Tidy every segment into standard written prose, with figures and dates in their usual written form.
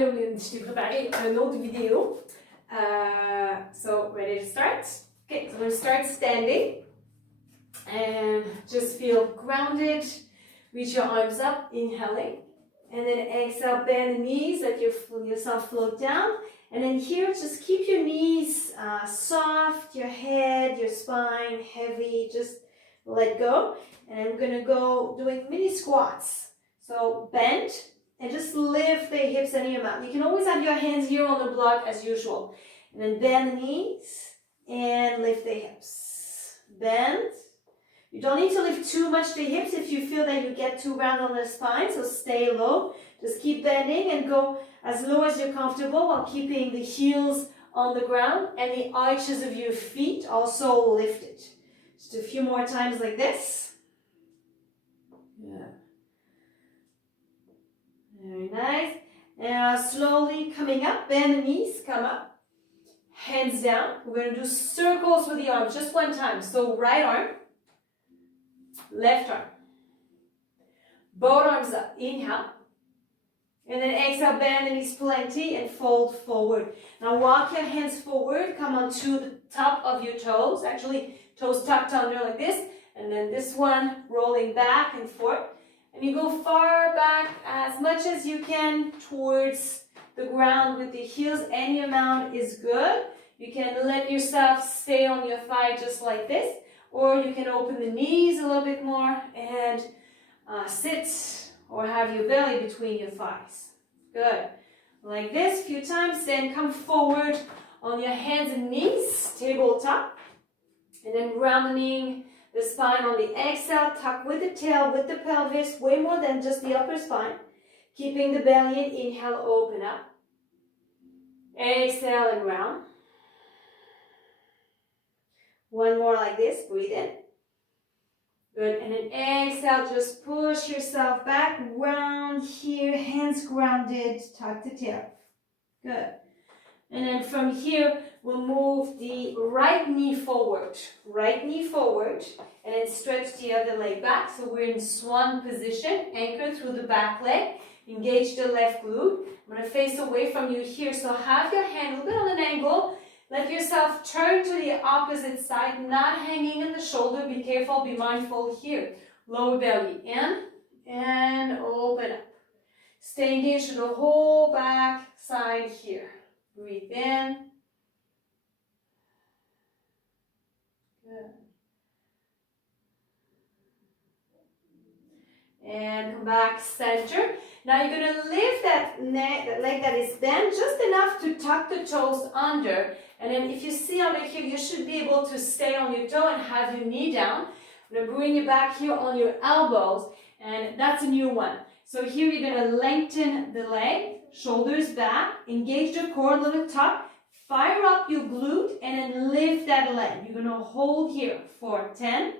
Hello, je t'ai préparé une autre vidéo. So, ready to start? Okay, so I'm going to start standing. And just feel grounded. Reach your arms up, inhaling. And then exhale, bend the knees, let yourself float down. And then here, just keep your knees soft, your head, your spine heavy, just let go. And I'm going to go doing mini squats. So bend and just lift the hips any amount. You can always have your hands here on the block as usual. And then bend the knees and lift the hips. Bend. You don't need to lift too much the hips if you feel that you get too round on the spine, so stay low. Just keep bending and go as low as you're comfortable while keeping the heels on the ground and the arches of your feet also lifted. Just a few more times like this. Yeah. Very nice. And slowly coming up, bend the knees, come up. Hands down. We're going to do circles with the arms just one time. So right arm. Left arm. Both arms up. Inhale. And then exhale, bend the knees plenty and fold forward. Now walk your hands forward. Come onto the top of your toes. Actually, toes tucked under like this. And then this one rolling back and forth. And you go far back as much as you can towards the ground with the heels. Any amount is good. You can let yourself stay on your thigh just like this. Or you can open the knees a little bit more and sit or have your belly between your thighs. Good. Like this a few times. Then come forward on your hands and knees, tabletop. And then rounding the spine on the exhale. Tuck with the tail, with the pelvis, way more than just the upper spine. Keeping the belly in. Inhale, open up. Exhale and round. One more like this, breathe in. Good, and then exhale, just push yourself back, round here, hands grounded, tuck the tail. Good. And then from here, we'll move the right knee forward, and then stretch the other leg back. So we're in swan position, anchor through the back leg, engage the left glute. I'm going to face away from you here, so have your hand a little bit on an angle. Let yourself turn to the opposite side, not hanging in the shoulder. Be careful, be mindful here. Lower belly in and open up. Stay engaged to the whole back side here. Breathe in. Good. And come back center. Now you're going to lift that leg that is bent just enough to tuck the toes under. And then if you see under here, you should be able to stay on your toe and have your knee down. I'm going to bring you back here on your elbows. And that's a new one. So here you're going to lengthen the leg, shoulders back, engage the core, a little tuck. Fire up your glute and then lift that leg. You're going to hold here for 10,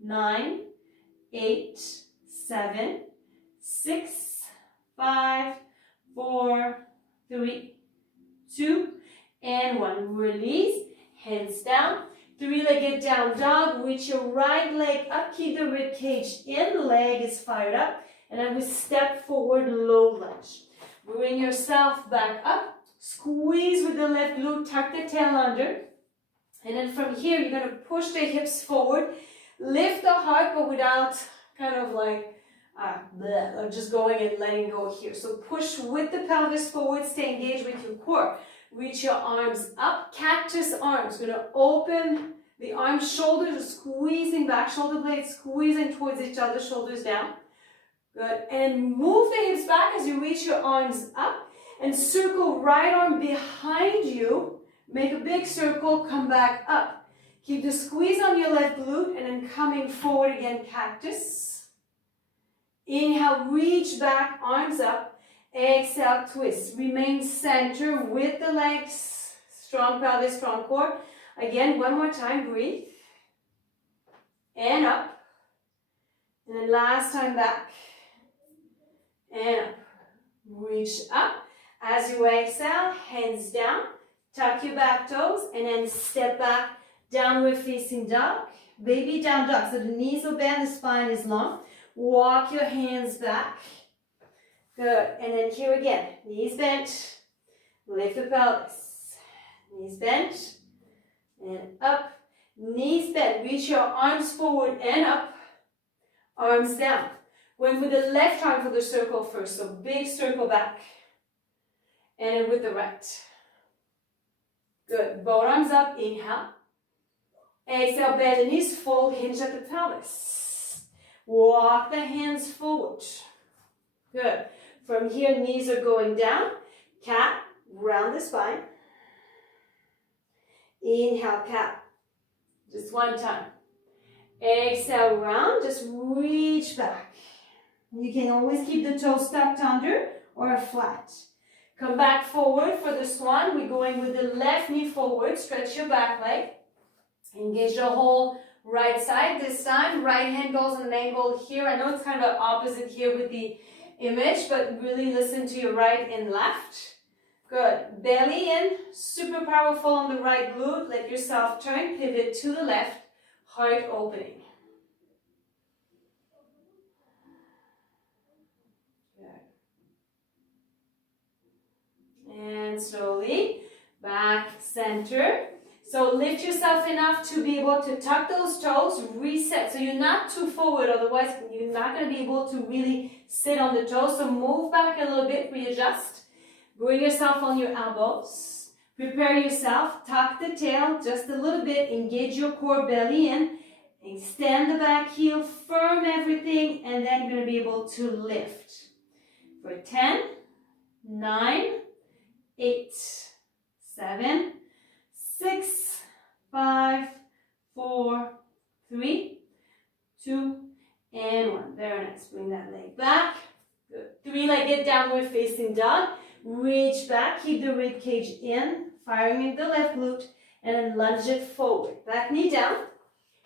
9, 8, 7, 6, 5, 4, 3, 2, and 1. Release, hands down. Three-legged down dog. Reach your right leg up. Keep the rib cage in. Leg is fired up. And then we step forward, low lunge. Bring yourself back up. Squeeze with the left glute. Tuck the tail under. And then from here, you're going to push the hips forward. Lift the heart, but without kind of like just going and letting go here. So push with the pelvis forward, stay engaged with your core. Reach your arms up, cactus arms. We're going to open the arms, shoulders, squeezing back, shoulder blades squeezing towards each other, shoulders down. Good. And move the hips back as you reach your arms up and circle right arm behind you. Make a big circle, come back up. Keep the squeeze on your left glute and then coming forward again, cactus. Inhale, reach back, arms up. Exhale, twist. Remain center with the legs. Strong pelvis, strong core. Again, one more time, breathe. And up. And then last time back. And up. Reach up. As you exhale, hands down. Tuck your back toes. And then step back. Downward facing dog. Baby down dog. So the knees will bend, the spine is long. Walk your hands back. Good. And then here again, knees bent, lift the pelvis. Knees bent and up. Knees bent, reach your arms forward and up. Arms down. Going with the left arm for the circle first, so big circle back. And then with the right. Good. Both arms up, inhale. Exhale, bend the knees, fold, hinge at the pelvis. Walk the hands forward. Good. From here, knees are going down. Cat, round the spine. Inhale, cat. Just one time. Exhale, round. Just reach back. You can always keep the toes tucked under or flat. Come back forward for the swan. We're going with the left knee forward. Stretch your back leg. Engage the whole right side. This time, right hand goes on an angle here. I know it's kind of opposite here with the image, but really listen to your right and left. Good. Belly in. Super powerful on the right glute. Let yourself turn. Pivot to the left. Heart opening. Good. And slowly back center. So lift yourself enough to be able to tuck those toes, reset. So you're not too forward, otherwise you're not going to be able to really sit on the toes. So move back a little bit, readjust. Bring yourself on your elbows. Prepare yourself, tuck the tail just a little bit, engage your core, belly in. Extend the back heel, firm everything, and then you're going to be able to lift. For 10, 9, 8, 7, 6, 5, 4, 3, 2, and 1. Very nice. Bring that leg back. Good. Three-legged downward facing dog. Reach back. Keep the rib cage in. Firing in the left glute. And then lunge it forward. Back knee down.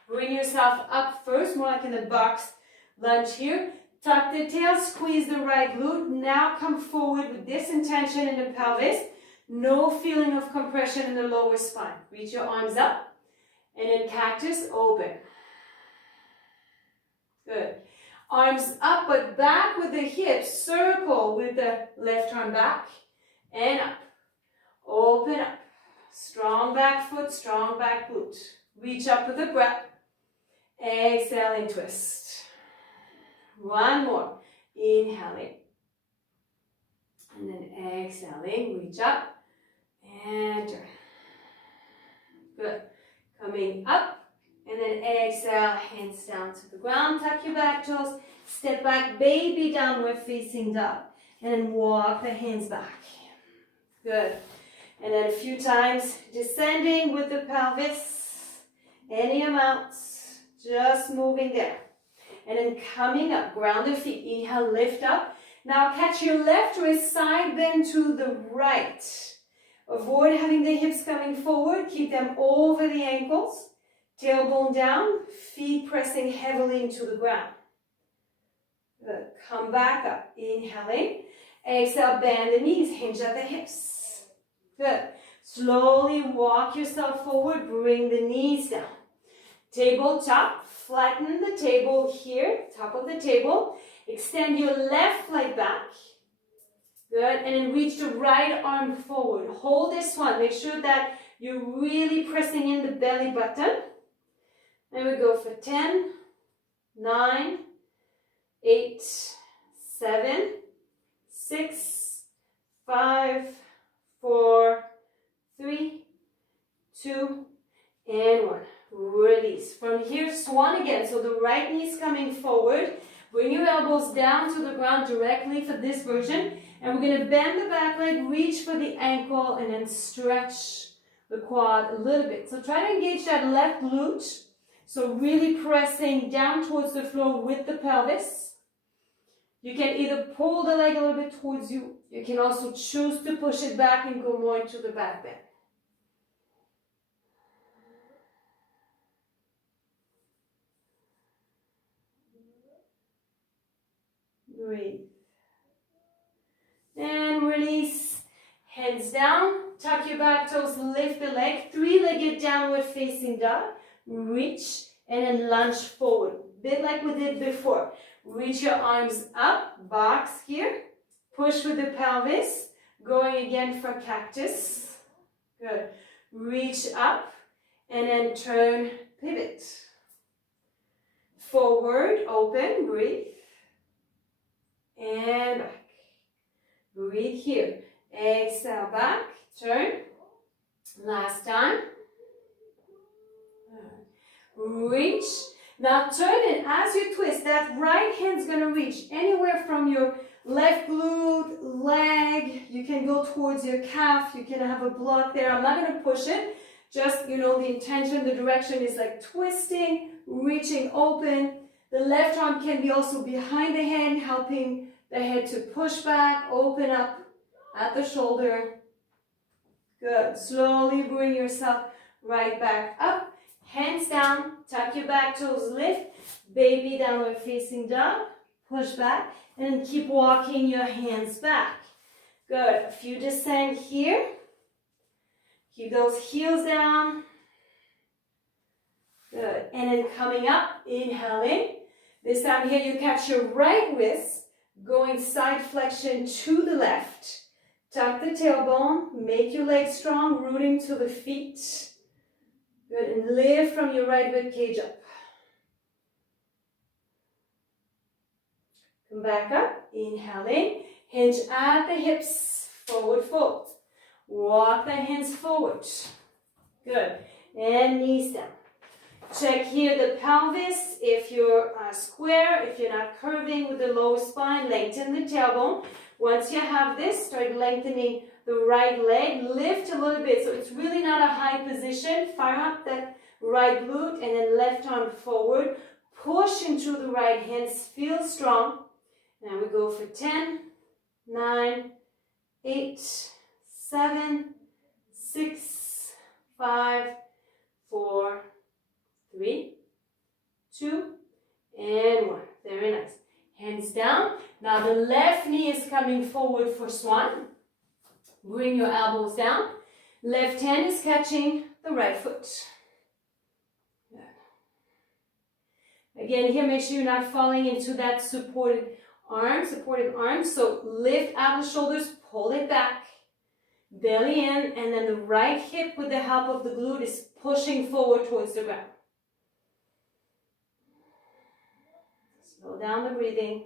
Bring yourself up first. More like in the box lunge here. Tuck the tail. Squeeze the right glute. Now come forward with this intention in the pelvis. No feeling of compression in the lower spine. Reach your arms up. And then cactus, open. Good. Arms up but back with the hips. Circle with the left arm back. And up. Open up. Strong back foot, strong back glute. Reach up with the breath. Exhale and twist. One more. Inhaling. And then exhaling. Reach up. And turn. Good. Coming up. And then exhale, hands down to the ground. Tuck your back toes. Step back, baby downward facing dog. And then walk the hands back. Good. And then a few times descending with the pelvis. Any amounts. Just moving there. And then coming up. Ground the feet. Inhale, lift up. Now catch your left wrist side bend to the right. Avoid having the hips coming forward. Keep them over the ankles. Tailbone down. Feet pressing heavily into the ground. Good. Come back up. Inhaling. Exhale, bend the knees. Hinge at the hips. Good. Slowly walk yourself forward. Bring the knees down. Tabletop. Flatten the table here. Top of the table. Extend your left leg back. Good, and then reach the right arm forward. Hold this one. Make sure that you're really pressing in the belly button. And we go for 10, 9, 8, 7, 6, 5, 4, 3, 2, and 1. Release. From here, swan again. So the right knee is coming forward. Bring your elbows down to the ground directly for this version. And we're going to bend the back leg, reach for the ankle, and then stretch the quad a little bit. So try to engage that left glute. So really pressing down towards the floor with the pelvis. You can either pull the leg a little bit towards you. You can also choose to push it back and go more into the back bend. Breathe. And release. Hands down. Tuck your back toes. Lift the leg. Three-legged downward facing dog. Reach and then lunge forward. Bit like we did before. Reach your arms up. Box here. Push with the pelvis. Going again for cactus. Good. Reach up and then turn, pivot. Forward, open, breathe. And back. Breathe here. Exhale, back, turn. Last time. Reach. Now turn it as you twist. That right hand's gonna reach anywhere from your left glute, leg. You can go towards your calf. You can have a block there. I'm not gonna push it. Just, you know, the intention, the direction is like twisting, reaching open. The left arm can be also behind the head, helping the head to push back, open up at the shoulder. Good. Slowly bring yourself right back up. Hands down, tuck your back toes, lift. Baby downward facing dog. Push back and keep walking your hands back. Good. A few descend here. Keep those heels down. Good. And then coming up, inhale in. This time here you catch your right wrist, going side flexion to the left. Tuck the tailbone, make your legs strong, rooting to the feet. Good, and lift from your right rib cage up. Come back up, inhale in, hinge at the hips, forward fold. Walk the hands forward. Good, and knees down. Check here the pelvis, if you're square, if you're not curving with the lower spine, lengthen the tailbone. Once you have this, start lengthening the right leg, lift a little bit, so it's really not a high position. Fire up that right glute and then left arm forward. Push into the right hands, feel strong. Now we go for 10, 9, 8, 7, 6, 5, 4, 3, 2, and 1. Very nice. Hands down. Now the left knee is coming forward for swan. Bring your elbows down. Left hand is catching the right foot. Good. Again, here make sure you're not falling into that supported arm. So lift out the shoulders, pull it back. Belly in, and then the right hip with the help of the glute is pushing forward towards the ground. Slow down the breathing.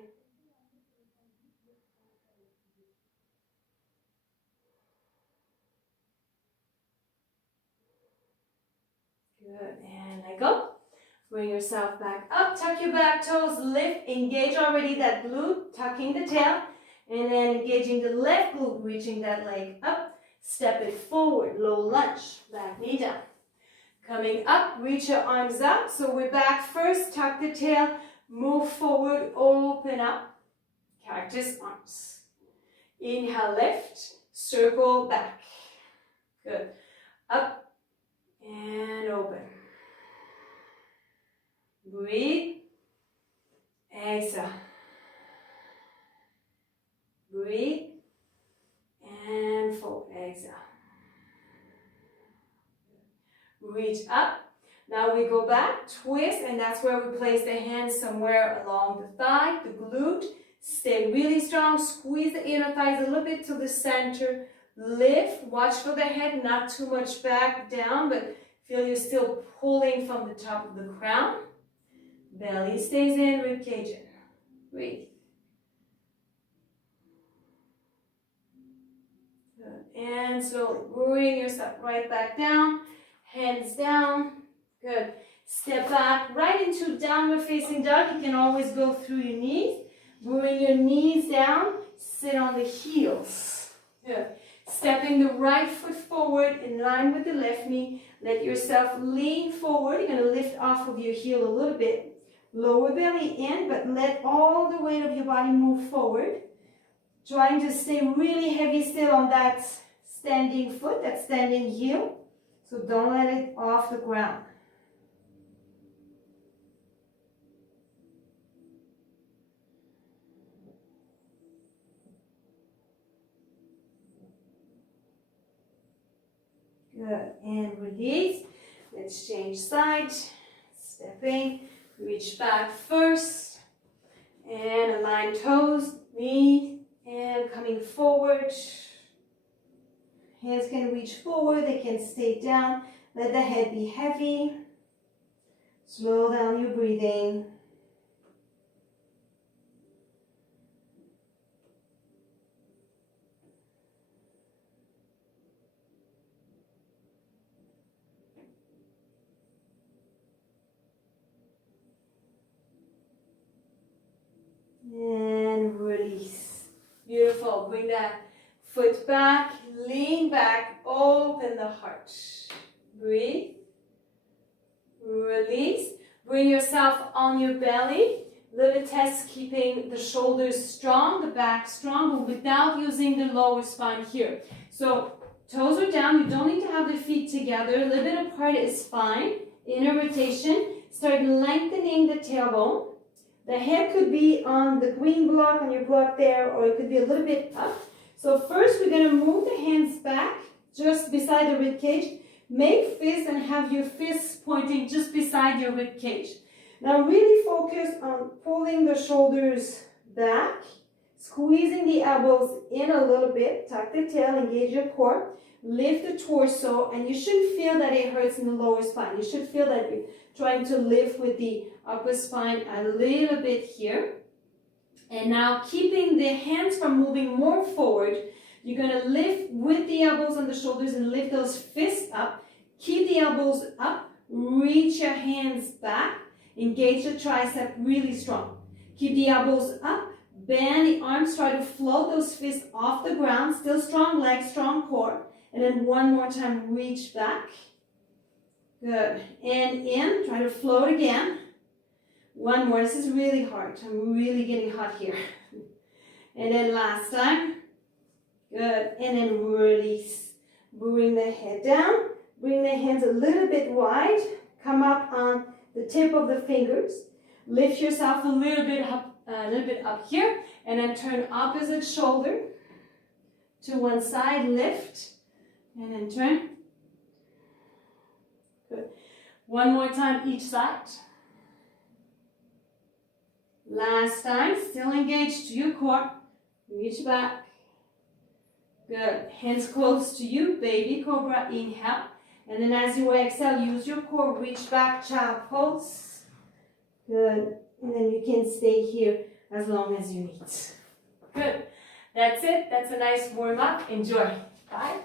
Good, and let go. Bring yourself back up, tuck your back toes, lift, engage already that glute, tucking the tail, and then engaging the left glute, reaching that leg up, step it forward, low lunge, back knee down. Coming up, reach your arms up, so we're back first, tuck the tail, move forward, open up, cactus arms. Inhale, lift, circle back. Good. Up and open. Breathe. Exhale. Breathe. And forward. Exhale. Reach up. Now we go back, twist, and that's where we place the hands somewhere along the thigh, the glute. Stay really strong. Squeeze the inner thighs a little bit to the center. Lift. Watch for the head, not too much back down, but feel you're still pulling from the top of the crown. Belly stays in, rib cage in. Breathe. Good. And slowly bring yourself right back down. Hands down. Good. Step back right into downward facing dog. You can always go through your knees. Bring your knees down. Sit on the heels. Good. Stepping the right foot forward in line with the left knee. Let yourself lean forward. You're going to lift off of your heel a little bit. Lower belly in, but let all the weight of your body move forward. Trying to stay really heavy still on that standing foot, that standing heel. So don't let it off the ground. Good, and release. Let's change side. Stepping, reach back first. And align toes, knees, And coming forward. Hands can reach forward, they can stay down. Let the head be heavy. Slow down your breathing. And release. Beautiful. Bring that foot back, lean back, open the heart. Breathe. Release. Bring yourself on your belly. Little test keeping the shoulders strong, the back strong, but without using the lower spine here. So toes are down. You don't need to have the feet together. A little bit apart is fine. Inner rotation. Start lengthening the tailbone. The head could be on the green block, on your block there, or it could be a little bit up. So first we're going to move the hands back just beside the rib cage. Make fists and have your fists pointing just beside your rib cage. Now really focus on pulling the shoulders back, squeezing the elbows in a little bit, tuck the tail, engage your core, lift the torso, and you shouldn't feel that it hurts in the lower spine. You should feel that you're trying to lift with the upper spine a little bit here. And now keeping the hands from moving more forward, you're going to lift with the elbows on the shoulders and lift those fists up. Keep the elbows up, reach your hands back, engage the tricep really strong. Keep the elbows up, bend the arms, try to float those fists off the ground, still strong legs, strong core. And then one more time, reach back. Good. And in, try to float again. One more, this is really hard. I'm really getting hot here. And then last time. Good. And then release. Bring the head down. Bring the hands a little bit wide. Come up on the tip of the fingers. Lift yourself a little bit up here. And then turn opposite shoulder to one side. Lift. And then turn. Good. One more time each side. Last time, still engaged to your core. Reach back. Good. Hands close to you. Baby cobra. Inhale. And then as you exhale, use your core. Reach back. Child pose. Good. And then you can stay here as long as you need. Good. That's it. That's a nice warm up. Enjoy. Bye.